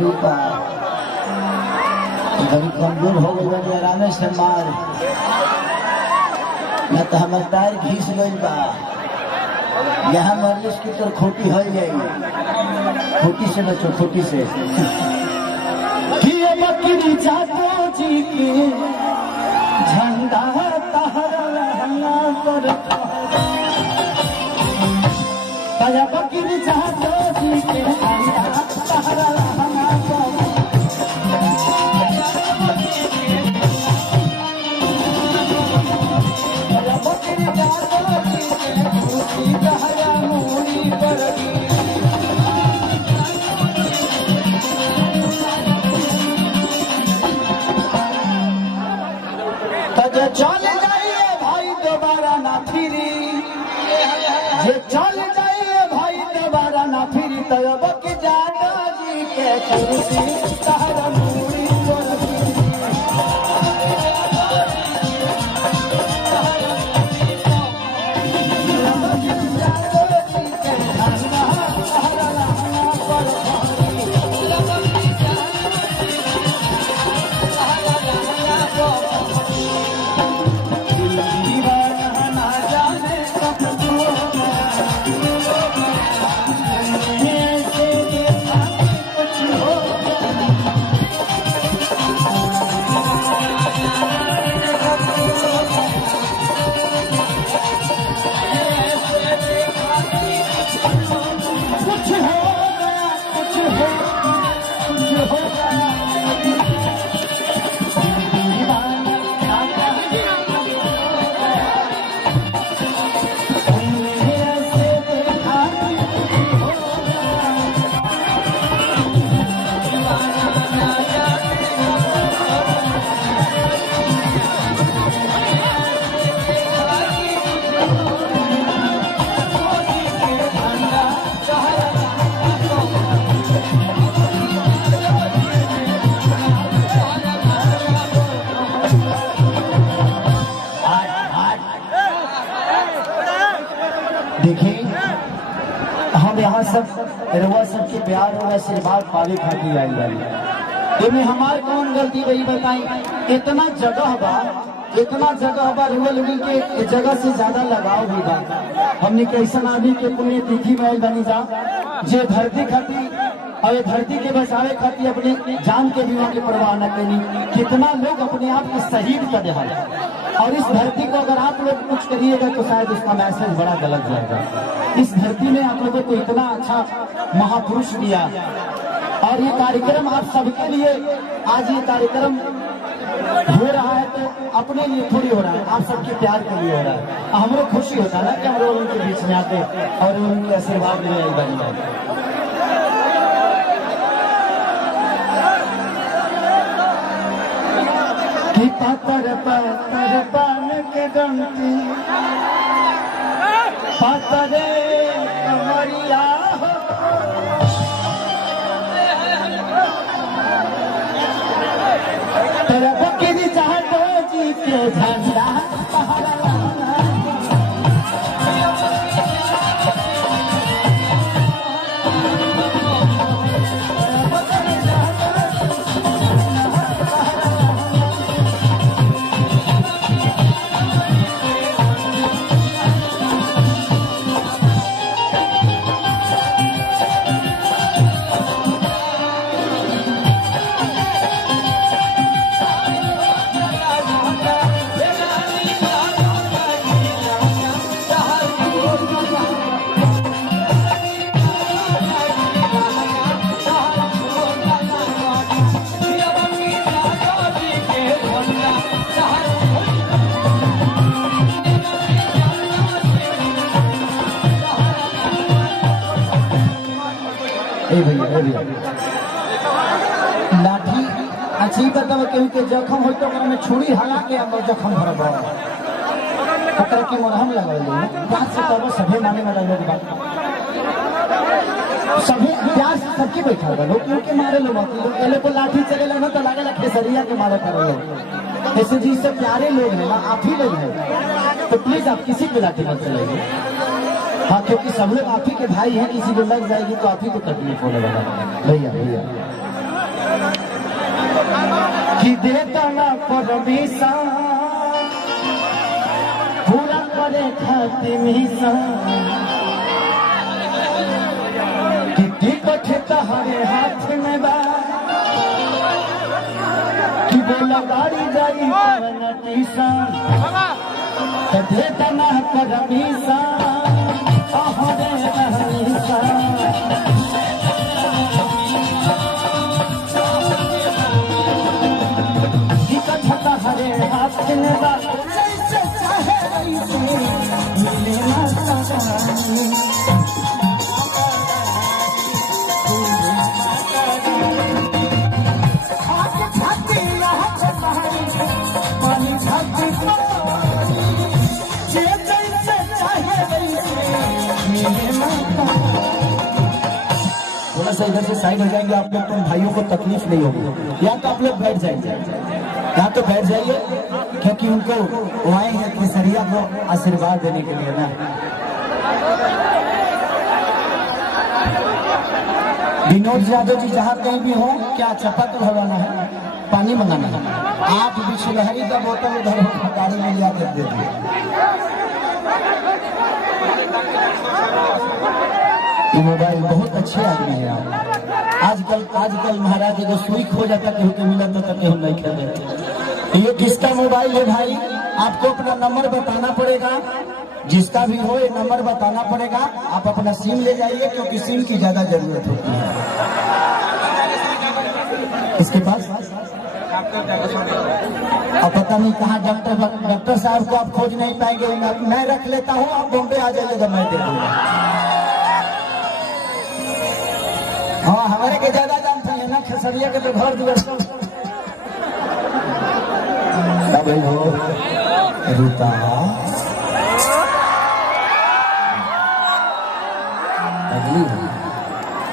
रूपा कभी कमजोर हो गई बनी आराम से मार न तो हमारे टायर घिस गई बा यहाँ मरलिस की तो खोटी हो जाएगी खोटी से बचो खोटी से बकरी जातो जी के झंडा तहरा लहंगा पर बकरी जातो जी के झंडा तहरा लहंगा पर बकरी जातो जी के खुशी तहरा मूड़ी पर चल जाइए भाई दोबारा ना फिरी ये चल जाइए भाई दोबारा ना फिरी तो अब के जादा जी के कुर्सी तहरा मूड़ी पर देखिए हम यहाँ सब रउआ सबके प्यार और आशीर्वाद पावे खातिर आई बानी इनमें हमार कौन गलती वही बताई इतना जगह बा रउआ लोगन के जगह से ज्यादा लगाव भी बा हमने कैसा आदमी के पुण्य तिथि में बनी जा जे धरती खातिर और ये धरती के बचावे खातिर अपने जान के बीमा की परवाह न करी कितना लोग अपने आप को शहीद कर दे और इस धरती को अगर आप लोग कुछ करिएगा तो शायद उसका मैसेज बड़ा गलत जाएगा। इस धरती ने आप लोगों को इतना अच्छा महापुरुष दिया और ये कार्यक्रम आप सबके लिए आज ये कार्यक्रम हो रहा है तो अपने लिए थोड़ी हो रहा है आप सबके प्यार के लिए हो रहा है। हमको खुशी होता है ना कि हम लोग उनके बीच में आते और उनके आशीर्वाद ले बनी पातर पान के डंटी पातरे कमरिया तेरा बकरी चाहतो जी के झंडा लाठी अच्छी बताओ केहू के जखम हो तो में छुरी हला के अंदर जखम भरब पकड़ के मरहम लगल बात से तब सभे माने वाला लोग बात सभी प्यार से सबके बैठा लोग क्योंकि मारे लोग पहले को लाठी चलेला ना तो लागेला खेसरिया के मारे कर लोग ऐसे जी सब प्यारे लोग हैं ना आप ही लोग हैं तो प्लीज आप किसी पे लाठी मत चलाइए। हाँ क्योंकि सब लोग आप ही के भाई हैं किसी को लग जाएगी तो आप ही को तकलीफ होने वाला भैया भैया कि देता ना परमिशन पूरा करे खातिर मिशन कि टिकट तहरे हाथ में बा कि बोला गाड़ी जाई टीशन देता ना परमिशन तहरे रहनिशन हरे हाथ में जैसे चाहे वैसे मिले ना सगाई हाथ छाती हाथ पहाड़ी पानी छाती जैसे चाहे वैसे मिले ना थोड़ा सा इधर से साइड हो जाएंगे आप लोग, तो भाइयों को तकलीफ नहीं होगी। या तो आप लोग बैठ जाएंगे, यहाँ तो बैठ जाइए क्योंकि उनको वो आए हैं केसरिया को आशीर्वाद देने के लिए ना। विनोद यादव जी जहाँ कहीं भी हो, क्या चपात भरवाना है, पानी मंगाना है, आप बिछलहरी का बोतल उधर गाड़ी में लिया कर दे दिए। ये मोबाइल बहुत अच्छे आदमी है आप। आजकल महाराज को सुई खो जाता केहू के मिला तो केहू नहीं खेले। ये किसका मोबाइल है भाई? आपको अपना नंबर बताना पड़ेगा, जिसका भी हो ये नंबर बताना पड़ेगा। आप अपना सिम ले जाइए क्योंकि सिम की ज्यादा जरूरत होती है इसके पास। अब पता नहीं कहाँ डॉक्टर साहब को आप खोज नहीं पाएंगे। मैं रख लेता हूँ, आप बॉम्बे आ जाइएगा, मैं दे दूंगा। हाँ, हमारे के ज्यादा जानते हैं ना, खेसरिया के तो घर दुआर सब हो रूता अगली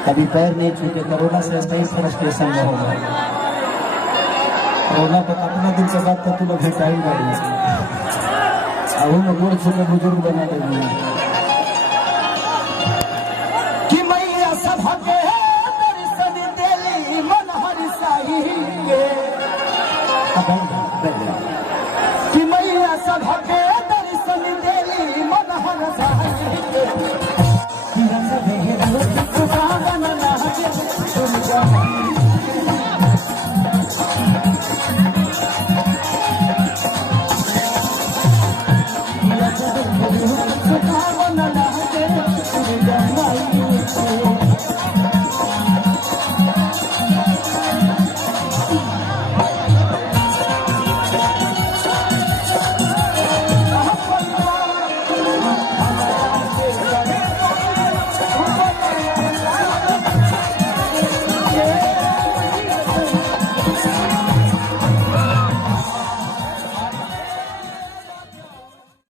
कभी पैर नहीं छूटे। कोरोना से सही फ्रस्ट्रेशन में होगा। कोरोना पर कितना दिन से बात करते लोग भेटा ही नहीं, अब हम गोड़ छूटे बुजुर्ग बना देंगे कि मैया सब के दर्शन देली मन हरि साई के कि मैया सब के